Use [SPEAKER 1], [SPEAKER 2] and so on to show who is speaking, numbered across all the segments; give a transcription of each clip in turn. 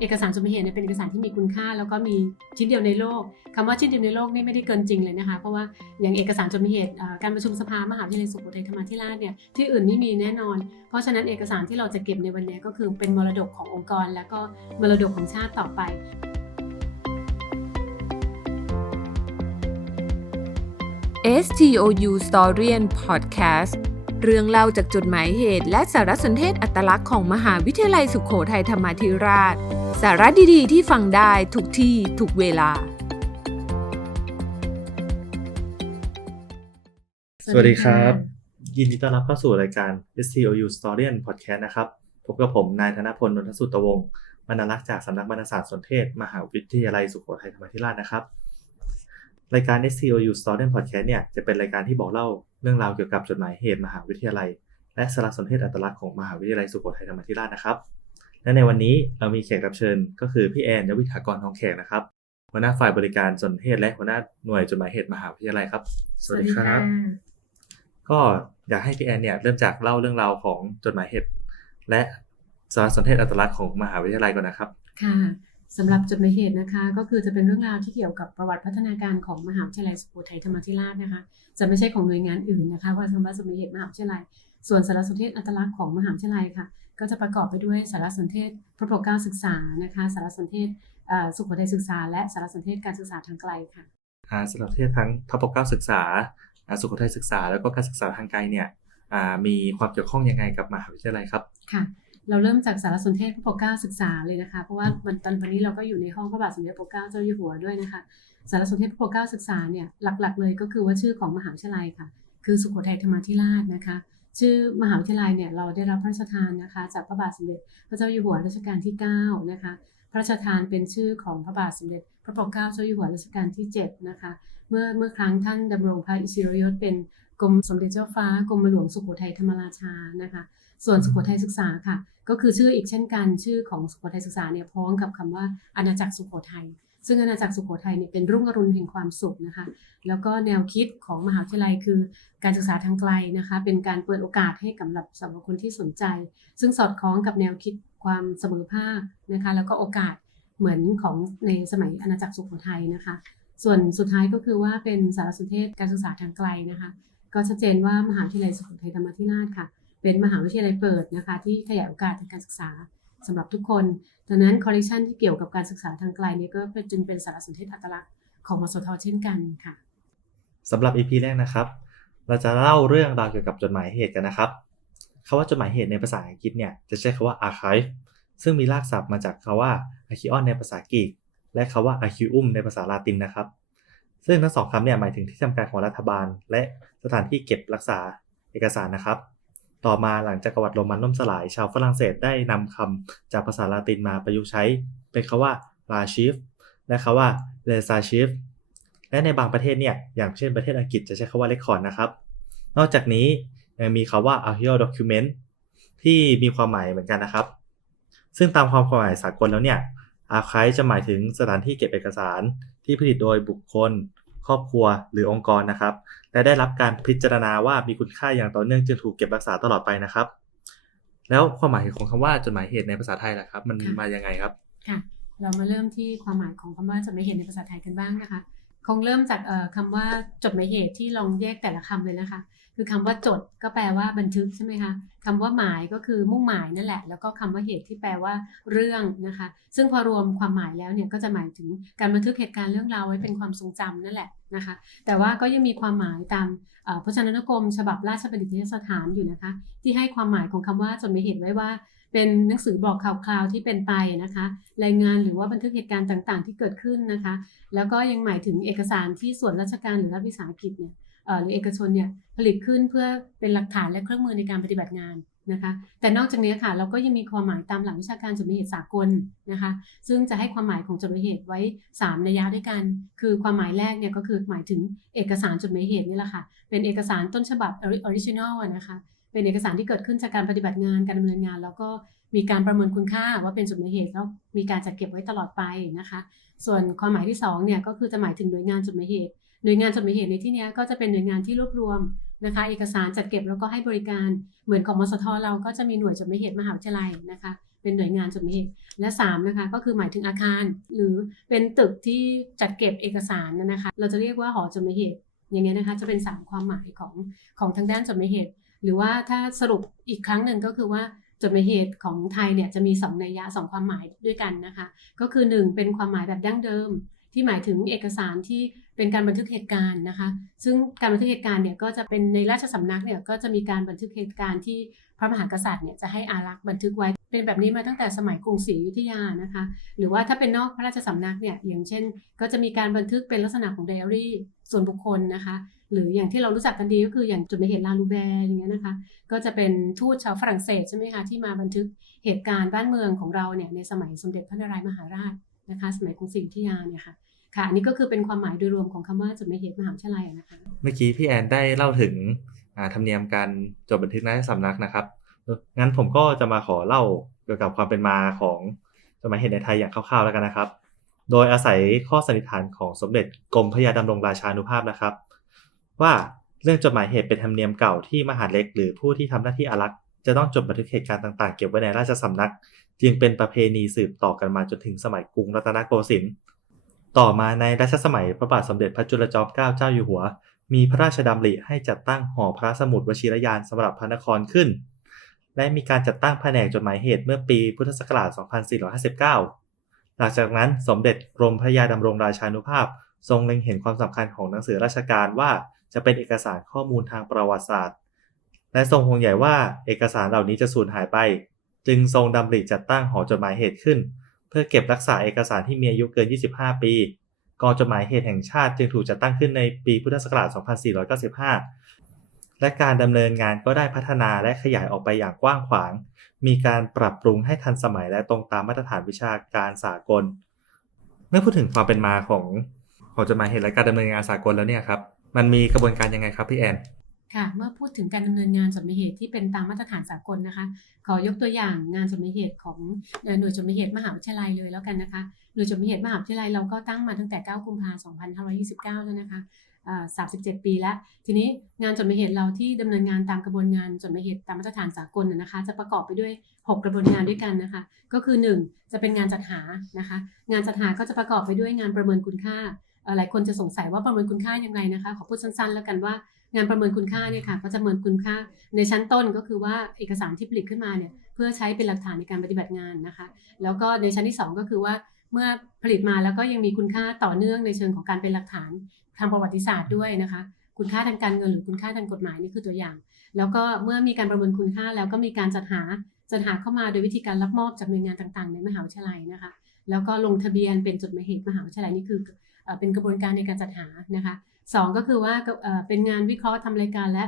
[SPEAKER 1] เอกสารจดหมเหตุเนี่ยเป็นเอกสารที่มีคุณค่า แล้วก็มีชิ้นเดียวในโลกคำว่าชิ้นเดียวในโลกนี่ไม่ได้เกินจริงเลยนะคะ เพราะว่าอย่างเอกสารจดหมเหตุการประชุมสภามหาวิทยาลัยสุโขทัยธรรมาธิราชเนี่ยที่อื่นไม่มีแน่นอน เพราะฉะนั้นเอกสารที่เราจะเก็บในวันนี้ก็คือเป็นมรดกขององค์กร และก็มรดกของชาติต่อไป
[SPEAKER 2] STOU Storian Podcast เรื่องเล่าจากจดหมายเหตุ และสารสนเทศอัตลักษณ์ของมหาวิทยาลัยสุขโขทัยธรรมาธิราช สาระดีๆ ที่ฟังได้ทุกที่ทุกเวลา
[SPEAKER 3] สวัสดีครับ ยินดีต้อนรับเข้าสู่รายการ STOU Storian Podcast นะครับพบกับผมนายธนพลนนทสุตวงศ์บรรณารักษ์จากสำนักบรรณาศาสตร์สนเทศ มหาวิทยาลัยสุโขทัยธรรมาธิราชนะครับ รายการ STOU Storian Podcast เนี่ยจะเป็นรายการที่บอกเล่าเรื่องราวเกี่ยวกับจดหมายเหตุมหาวิทยาลัย และสารสนเทศอัตลักษณ์ของมหาวิทยาลัยสุโขทัยธรรมาธิราชนะครับ และในวันนี้เรามีแขกรับเชิญ ก็คือพี่แอนยวิทากรทองแขกนะครับหัวหน้าฝ่ายบริการสนเทศและหัวหน้าหน่วยจดหมายเหตุมหาวิทยาลัยครับ สวัสดีครับ ก็อยากให้พี่แอนเนี่ยเริ่มจากเล่าเรื่องราวของจดหมายเหตุและสารสนเทศอัตลักษณ์ของมหาวิทยาลัยก่อนนะครับ
[SPEAKER 1] ค่ะ สำหรับจดหมายเหตุนะคะ ก็คือจะเป็นเรื่องราวที่เกี่ยวกับประวัติพัฒนาการของมหาวิทยาลัยสุโขทัยธรรมาธิราชนะคะ จะไม่ใช่ของหน่วยงานอื่นนะคะเพราะคำว่าจดหมายเหตุมหาวิทยาลัย ส่วนสารสนเทศอัตลักษณ์ของมหาวิทยาลัยค่ะ ก็จะประกอบไปด้วยสารสนเทศพระปกเกล้าศึกษานะคะสารสนเทศเอ่อสุโขทัยศึกษา และสารสนเทศการศึกษาทางไกลค่ะ
[SPEAKER 3] อ่าสำหรับเทศทั้งพระปกเกล้าศึกษาอ่าสุโขทัยศึกษา แล้วก็การศึกษาทางไกลเนี่ยอ่ามีความเกี่ยวข้องยังไงกับมหาวิทยาลัยครับ
[SPEAKER 1] ค่ะ เราเริ่มจากสารสนเทศพระปกเก้าศึกษาเลยนะคะ เพราะว่ามันตอนวันนี้เราก็อยู่ในห้องพระบาทสมเด็จพระปกเก้าเจ้าอยู่หัวด้วยนะคะ สารสนเทศพระปกเก้าศึกษาเนี่ยหลักๆ เลยก็คือว่าชื่อของมหาวิทยาลัยค่ะ คือสุโขทัยธรรมาธิราชนะคะ ชื่อมหาวิทยาลัยเนี่ยเราได้รับพระราชทานนะคะ จากพระบาทสมเด็จพระเจ้าอยู่หัวรัชกาลที่9นะคะพระราชทานเป็นชื่อของพระบาทสมเด็จ พระปกเกล้าเจ้าอยู่หัวรัชกาลที่7นะคะเมื่อเมื่อครั้งท่านดำรงพระอิสริยยศเป็นกรมสมเด็จเจ้าฟ้ากรมหลวงสุโขทัยธรรมราชานะคะ ส่วนสุโขทัยศึกษาค่ะ ก็คือชื่ออีกเช่นกัน ชื่อของสุโขทัยศึกษาเนี่ยพ้องกับคำว่าอาณาจักรสุโขทัยซึ่งอาณาจักรสุโขทัยเนี่ยเป็นรุ่งอรุณแห่งความสุขนะคะ แล้วก็แนวคิดของมหาวิทยาลัยคือการศึกษาทางไกลนะคะ เป็นการเปิดโอกาสให้กับสำหรับคนที่สนใจ ซึ่งสอดคล้องกับแนวคิดความเสมอภาคนะคะ แล้วก็โอกาสเหมือนของในสมัยอาณาจักรสุโขทัยนะคะ ส่วนสุดท้ายก็คือว่าเป็นสารสนเทศการศึกษาทางไกลนะคะ ก็ชัดเจนว่ามหาวิทยาลัยสุโขทัยธรรมาธิราชค่ะ เป็นมหาวิทยาลัยเปิดนะคะที่ขยายโอกาสทางการศึกษาสำหรับทุกคนดังนั้นคอลเลคชันที่เกี่ยวกับการศึกษาทางไกลเนี่ยก็จึงเป็นสารสนเทศอัตลักษณ์ของมสทเช่นกันค่ะ
[SPEAKER 3] สำหรับ EP แรกนะครับ เราจะเล่าเรื่องราวเกี่ยวกับจดหมายเหตุกันนะครับคาว่าจดหมายเหตุในภาษาอังกฤษเนี่ยจะใช้คาว่า archive ซึ่งมีรากศัพท์มาจากคาว่า archion ในภาษากรีกและคาว่า archium ในภาษาลาตินนะครับ ซึ่งทั้งสองคำเนี่ยหมายถึงที่ทำการของรัฐบาล และสถานที่เก็บรักษาเอกสารนะครับ ต่อมาหลังจากจักรวรรดิโรมันล่มสลาย ชาวฝรั่งเศสได้นำคำจากภาษาลาตินมาประยุกต์ใช้ เป็นคาว่า archive และคาว่า r e s a r c h i v e และในบางประเทศเนี่ยอย่างเช่นประเทศอังกฤษจะใช้คำว่า record นะครับ นอกจากนี้ยังมีคำว่า archival document ที่มีความหมายเหมือนกันนะครับ ซึ่งตามความหมายสากลแล้วเนี่ย archive จะหมายถึงสถานที่เก็บเอกสารที่ผลิตโดยบุคคล รอบครัวหรือองค์กรนะครับ และได้รับการพิจารณาว่ามีคุณค่าอย่างต่อเนื่องจึงถูกเก็บรักษาตลอดไปนะครับ แล้วความหมายของคำว่าจดหมายเหตุในภาษาไทยล่ะครับ มันมายังไงครับ
[SPEAKER 1] ค่ะเรามาเริ่มที่ความหมายของคำว่าจดหมายเหตุในภาษาไทยกันบ้างนะคะ คงเริ่มจากเอ่อคำว่าจดหมายเหตุที่ลองแยกแต่ละคำเลยนะคะ คือคำว่าจดก็แปลว่าบันทึกใช่ไหมคะคำว่าหมายก็คือมุ่งหมายนั่นแหละ แล้วก็คำว่าเหตุที่แปลว่าเรื่องนะคะ ซึ่งพอรวมความหมายแล้วเนี่ยก็จะหมายถึงการบันทึกเหตุการณ์เรื่องราวไว้เป็นความทรงจำนั่นแหละนะคะ แต่ว่าก็ยังมีความหมายตามพจนานุกรม ฉบับราชบัณฑิตยสถานอยู่นะคะ ที่ให้ความหมายของคำว่าจดหมายเหตุไว้ว่าเป็นหนังสือบอกข่าวคราวที่เป็นไปนะคะ รายงานหรือว่าบันทึกเหตุการณ์ต่างๆ ที่เกิดขึ้นนะคะ แล้วก็ยังหมายถึงเอกสารที่ส่วนราชการหรือรัฐวิสาหกิจเนี่ย หรือเอกชนเนี่ยผลิตขึ้นเพื่อเป็นหลักฐานและเครื่องมือในการปฏิบัติงานนะคะแต่นอกจากนี้ค่ะเราก็ยังมีความหมายตามหลักวิชาการจดหมายเหตุสากลนะคะซึ่งจะให้ความหมายของจดหมายเหตุไว้3นัยยะด้วยกัน คือความหมายแรกเนี่ยก็คือหมายถึงเอกสารจดหมายเหตุนี่แหละค่ะเป็นเอกสารต้นฉบับออริจินอลนะคะเป็นเอกสารที่เกิดขึ้นจากการปฏิบัติงานการดำเนินงาน แล้วก็มีการประเมินคุณค่าว่าเป็นจดหมายเหตุแล้วมีการจัดเก็บไว้ตลอดไปนะคะ ส่วนความหมายที่สองเนี่ยก็คือจะหมายถึงหน่วยงานจดหมายเหตุ หน่วยงานจดหมายเหตุในที่นี้ก็จะเป็นหน่วยงานที่รวบรวมนะคะเอกสารจัดเก็บแล้วก็ให้บริการเหมือนของมสทเราก็จะมีหน่วยจดหมายเหตุมหาวิทยาลัยนะคะเป็นหน่วยงานจดหมายเหตุและสามนะคะก็คือหมายถึงอาคาร หรือเป็นตึกที่จัดเก็บเอกสารนะคะเราจะเรียกว่าหอจดหมายเหตุอย่างเงี้ยนะคะจะเป็น 3 ความหมายของของทางด้านจดหมายเหตุ หรือว่าถ้าสรุปอีกครั้งหนึ่งก็คือว่าจดหมายเหตุของไทยเนี่ยจะมี 2 นัยยะสองความหมายด้วยกันนะคะ ก็คือ 1 เป็นความหมายแบบดั้งเดิม ที่หมายถึงเอกสารที่เป็นการบันทึกเหตุการณ์นะคะ ซึ่งการบันทึกเหตุการณ์เนี่ยก็จะเป็นในราชสำนักเนี่ยก็จะมีการบันทึกเหตุการณ์ที่พระมหากษัตริย์เนี่ยจะให้อารักษ์บันทึกไว้เป็นแบบนี้มาตั้งแต่สมัยกรุงศรีอยุธยานะคะ หรือว่าถ้าเป็นนอกพระราชสำนักเนี่ยอย่างเช่น ก็จะมีการบันทึกเป็นลักษณะของไดอารี่ส่วนบุคคลนะคะ หรืออย่างที่เรารู้จักกันดีก็คืออย่างจดหมายเหตุลาลูแบร์อย่างเงี้ยนะคะ ก็จะเป็นทูตชาวฝรั่งเศสใช่ไหมคะที่มาบันทึกเหตุการณ์บ้านเมืองของเราเนี่ยในสมัยสมเด็จพระนารายมหาราช นะคะ สมัยกรุงศรีอยุธยาเนี่ยค่ะค่ะอันนี้ก็คือเป็นความหมายโดยรวมของคำว่าจดหมายเหตุมหาวิทยาลัยนะคะ
[SPEAKER 3] เมื่อกี้พี่แอนได้เล่าถึงธรรมเนียมการจดบันทึกในสำนักนะครับงั้นผมก็จะมาขอเล่าเกี่ยวกับความเป็นมาของจดหมายเหตุในไทยอย่างคร่าวๆแล้วกันนะครับ โดยอาศัยข้อสันนิษฐานของสมเด็จกรมพระยาดำรงราชานุภาพนะครับ ว่าเรื่องจดหมายเหตุเป็นธรรมเนียมเก่าที่มหาเล็ก หรือผู้ที่ทำหน้าที่อารักษ์จะต้องจดบันทึกเหตุการณ์ต่างๆ เก็บไว้ในราชสำนัก จึงเป็นประเพณีสืบต่อกันมาจนถึงสมัยกรุงรัตนโกสินทร์ต่อมาในรัชสมัยพระบาทสมเด็จพระจุลจอมเกล้าเจ้าอยู่หัว มีพระราชดำริให้จัดตั้งหอพระสมุดวชิรยานสำหรับพระนครขึ้น และมีการจัดตั้งแผนกจดหมายเหตุเมื่อปีพุทธศักราช 2459 หลังจากนั้นสมเด็จกรมพระยาดำรงราชานุภาพ ทรงเล็งเห็นความสำคัญของหนังสือราชการว่าจะเป็นเอกสารข้อมูลทางประวัติศาสตร์ และทรงห่วงใยว่าเอกสารเหล่านี้จะสูญหายไป จึงทรงดำริจัดตั้งหอจดหมายเหตุขึ้น เพื่อเก็บรักษาเอกสารที่มีอายุเกิน 25 ปีกองจดหมายเหตุแห่งชาติจึงถูกจัดตั้งขึ้นในปีพุทธศักราช 2495 และการดำเนินงานก็ได้พัฒนาและขยายออกไปอย่างกว้างขวาง มีการปรับปรุงให้ทันสมัยและตรงตามมาตรฐานวิชาการสากล เมื่อพูดถึงความเป็นมาของของจดหมายเหตุและการดำเนินงานสากลแล้วเนี่ยครับ มันมีกระบวนการยังไงครับพี่แอน
[SPEAKER 1] ค่ะ เมื่อพูดถึงการดำเนินงานจดหมายเหตุที่เป็นตามมาตรฐานสากลนะคะ ขอยกตัวอย่างงานจดหมายเหตุของหน่วยจดหมายเหตุมหาวิทยาลัยเลยแล้วกันนะคะ หน่วยจดหมายเหตุมหาวิทยาลัยเราก็ตั้งมาตั้งแต่ 9 กุมภาพันธ์ 2529 แล้วนะคะ37ปีแล้ว ทีนี้งานจดหมายเหตุเราที่ดำเนินงานตามกระบวนงานจดหมายเหตุตามมาตรฐานสากลนะนะคะ จะประกอบไปด้วย 6 กระบวนงานด้วยกันนะคะ ก็คือ 1 จะเป็นงานจัดหานะคะ งานจัดหาก็จะประกอบไปด้วยงานประเมินคุณค่าหลายคนจะสงสัยว่าประเมินคุณค่ายังไงนะคะ ขอพูดสั้นๆ แล้วกันว่า งานประเมินคุณค่าเนี่ยค่ะก็จะประเมินคุณค่าในชั้นต้นก็คือว่าเอกสารที่ผลิตขึ้นมาเนี่ยเพื่อใช้เป็นหลักฐานในการปฏิบัติงานนะคะ แล้วก็ในชั้นที่ 2 ก็คือว่าเมื่อผลิตมาแล้วก็ยังมีคุณค่าต่อเนื่องในเชิงของการเป็นหลักฐานทางประวัติศาสตร์ด้วยนะคะ คุณค่าทางการเงินหรือคุณค่าทางกฎหมายนี่คือตัวอย่าง แล้วก็เมื่อมีการประเมินคุณค่าแล้วก็มีการจัดหาจัดหาเข้ามาโดยวิธีการรับมอบจากหน่วยงานต่างๆ ในมหาวิทยาลัยนะคะ แล้วก็ลงทะเบียนเป็นจดหมายเหตุมหาวิทยาลัยนี่คือเอ่อเป็นกระบวนการในการจัดหานะคะ สองก็คือว่าเป็นงานวิเคราะห์ทำรายการและ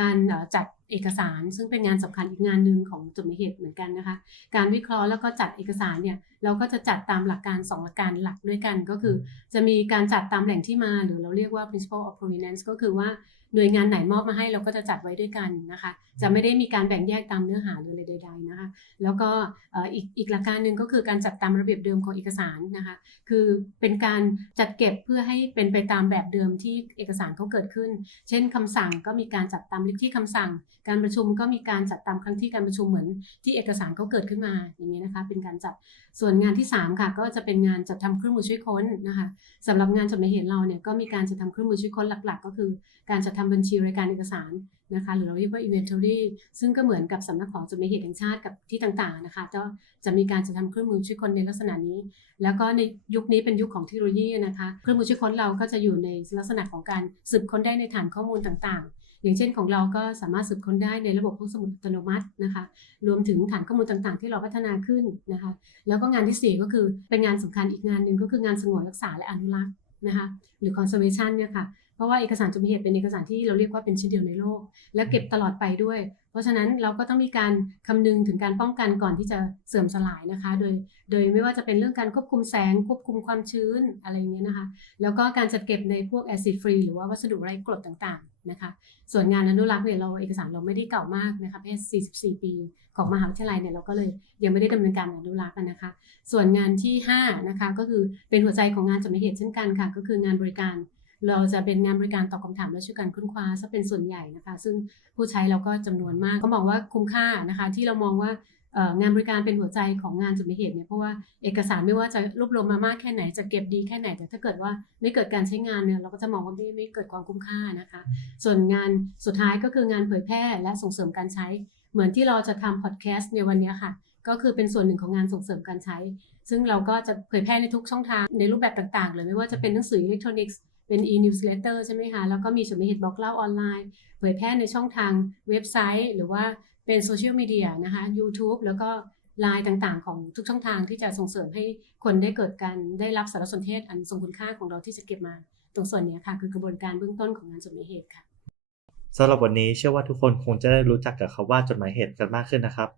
[SPEAKER 1] การจัดเอกสาร ซึ่งเป็นงานสำคัญอีกงานหนึ่งของจดหมายเหตุเหมือนกันนะคะ การวิเคราะห์แล้วก็จัดเอกสารเนี่ยเราก็จะจัดตามหลักการ 2 หลักการหลักด้วยกันก็คือ จะมีการจัดตามแหล่งที่มา หรือเราเรียกว่า principle of provenance ก็คือว่าหน่วยงานไหนมอบมาให้เราก็จะจัดไว้ด้วยกันนะคะ จะไม่ได้มีการแบ่งแยกตามเนื้อหาหรืออะไรใด ๆนะคะ แล้วก็เอ่ออีกอีกหลักการหนึ่งก็คือการจัดตามระเบียบเดิมของเอกสารนะคะ คือเป็นการจัดเก็บเพื่อให้เป็นไปตามแบบเดิมที่เอกสารเขาเกิดขึ้น เช่นคำสั่งก็มีการจัดตามเลขที่คำสั่งการประชุมก็มีการจัดตามครั้งที่การประชุมเหมือนที่เอกสารเขาเกิดขึ้นมาอย่างนี้นะคะ เป็นการจัดส่วนงานที่ 3 ค่ะ ก็จะเป็นงานจัดทำเครื่องมือช่วยค้นนะคะสำหรับงานจดหมายเหตุเราเนี่ยก็มีการจัดทำเครื่องมือช่วยค้นหลัก ๆ ก็คือ การจัดทำบัญชีรายการเอกสารนะคะหรือเราเรียกว่า inventory ซึ่งก็เหมือนกับสำนักของจดหมายเหตุแห่งชาติกับที่ต่างๆนะคะก็จะมีการจัดทำเครื่องมือช่วยค้นในลักษณะนี้ แล้วก็ในยุคนี้เป็นยุคของเทคโนโลยีนะคะ เครื่องมือช่วยค้นเราก็จะอยู่ในลักษณะของการสืบค้นได้ในฐานข้อมูลต่างๆ อย่างเช่นของเราก็สามารถสืบค้นได้ในระบบห้องสมุดอัตโนมัตินะคะ รวมถึงฐานข้อมูลต่างๆ ที่เราพัฒนาขึ้นนะคะ แล้วก็งานที่ 4 ก็คือเป็นงานสำคัญอีกงานหนึ่งก็คืองานสงวนรักษาและอนุรักษ์นะคะ หรือ conservation เนี่ยค่ะ เพราะว่าเอกสารจดหมายเหตุเป็นเอกสารที่เราเรียกว่าเป็นชิ้นเดียวในโลก และเก็บตลอดไปด้วย เพราะฉะนั้นเราก็ต้องมีการคำนึงถึงการป้องกันก่อนที่จะเสื่อมสลายนะคะ โดยโดยไม่ว่าจะเป็นเรื่องการควบคุมแสงควบคุมความชื้นอะไรอย่างเงี้ยนะคะ แล้วก็การจัดเก็บในพวกแอซิดฟรีหรือว่าวัสดุไร้กรดต่างๆนะคะ ส่วนงานอนุรักษ์เนี่ยเราเอกสารเราไม่ได้เก่ามากนะคะแค่44 ปี ของมหาวิทยาลัยเนี่ยเราก็เลยยังไม่ได้ดำเนินการอนุรักษ์กันนะคะ ส่วนงานที่5นะคะก็คือเป็นหัวใจของงานจดหมายเหตุเช่นกันค่ะ ก็คืองานบริการ เราจะเป็นงานบริการตอบคำถามและช่วยกันค้นคว้าซะเป็นส่วนใหญ่นะคะ ซึ่งผู้ใช้เราก็จำนวนมากก็มองว่าคุ้มค่านะคะ ที่เรามองว่างานบริการเป็นหัวใจของงานจดหมายเหตุเนี่ยเพราะว่าเอกสารไม่ว่าจะรวบรวมมามากแค่ไหนจะเก็บดีแค่ไหน แต่ถ้าเกิดว่าไม่เกิดการใช้งานเนี่ยเราก็จะมองว่าไม่ไม่เกิดความคุ้มค่านะคะ ส่วนงานสุดท้ายก็คืองานเผยแพร่และส่งเสริมการใช้ เหมือนที่เราจะทำพอดแคสต์ในวันนี้ค่ะ ก็คือเป็นส่วนหนึ่งของงานส่งเสริมการใช้ ซึ่งเราก็จะเผยแพร่ในทุกช่องทางในรูปแบบต่างๆเลยไม่ว่าจะเป็นหนังสืออิเล็กทรอนิกส์ เป็น e-newsletter ใช่ไหมคะ แล้วก็มีจดหมายเหตุบอกเล่าออนไลน์ เผยแพร่ในช่องทางเว็บไซต์ หรือว่าเป็นโซเชียลมีเดียนะคะ YouTube แล้วก็ไลน์ต่างๆ ของทุกช่องทางที่จะส่งเสริมให้คนได้เกิดการได้รับสารสนเทศอันทรงคุณค่าของเราที่จะเก็บมา ตรงส่วนเนี้ยค่ะ คือกระบวนการเบื้องต้นของงานจดหมายเหตุค่ะ
[SPEAKER 3] สำหรับวันนี้เชื่อว่าทุกคนคงจะได้รู้จักกับคำว่าจดหมายเหตุกันมากขึ้นนะครับ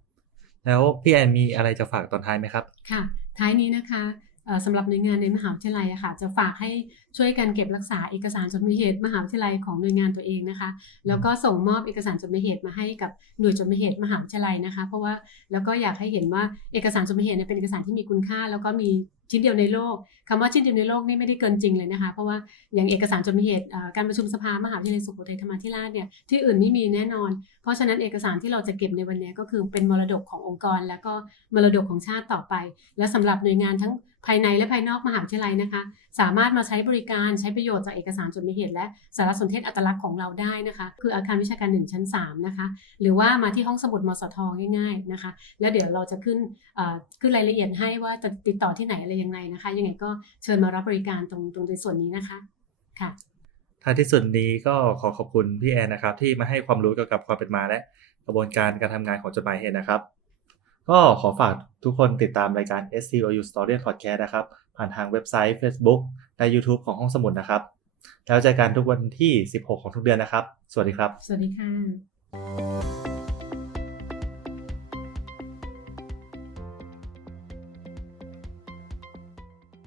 [SPEAKER 3] แล้วพี่แอนมีอะไรจะฝากตอนท้ายไหมครับ
[SPEAKER 1] ค่ะ ท้ายนี้นะคะเอ่อ สำหรับหน่วยงานในมหาวิทยาลัยอะค่ะ จะฝากให้ช่วยกันเก็บรักษาเอกสารจดหมายเหตุมหาวิทยาลัยของหน่วยงานตัวเองนะคะ แล้วก็ส่งมอบเอกสารจดหมายเหตุมาให้กับหน่วยจดหมายเหตุมหาวิทยาลัยนะคะ เพราะว่าแล้วก็อยากให้เห็นว่าเอกสารจดหมายเหตุเป็นเอกสารที่มีคุณค่า แล้วก็มีชิ้นเดียวในโลกคำว่าชิ้นเดียวในโลกนี่ไม่ได้เกินจริงเลยนะคะ เพราะว่าอย่างเอกสารจดหมายเหตุการประชุมสภามหาวิทยาลัยสุโขทัยธรรมาธิราชเนี่ยที่อื่นไม่มีแน่นอน เพราะฉะนั้นเอกสารที่เราจะเก็บในวันนี้ก็คือเป็นมรดกขององค์กร แล้วก็มรดกของชาติต่อไป และสำหรับหน่วยงานทั้ง ภายในและภายนอกมหาวิทยาลัยนะคะ สามารถมาใช้บริการใช้ประโยชน์จากเอกสารจดหมายเหตุ และสารสนเทศอัตลักษณ์ของเราได้นะคะ คืออาคารวิชาการ 1 ชั้น 3 นะคะ หรือว่ามาที่ห้องสมุดมสทง่าย ๆนะคะ แล้วเดี๋ยวเราจะขึ้นขึ้นรายละเอียดให้ว่าจะติดต่อที่ไหนอะไรยังไงนะคะ ยังไงก็เชิญมารับบริการตรงตรงในส่วนนี้นะคะค่ะ
[SPEAKER 3] ท้ายที่สุดนี้ก็ขอขอบคุณพี่แอนนะครับที่มาให้ความรู้เกี่ยวกับความเป็นมาและกระบวนการการทำงานของจดหมายเหตุนะครับ ก็ขอฝากทุกคนติดตามรายการ SCOU Story Podcast นะครับ ผ่านทางเว็บไซต์ Facebook และ YouTube ของห้องสมุดนะครับ แล้วเจอกันทุกวันที่ 16 ของทุกเดือนนะครับ สวัสดีครับ
[SPEAKER 1] สวัสดีค่ะ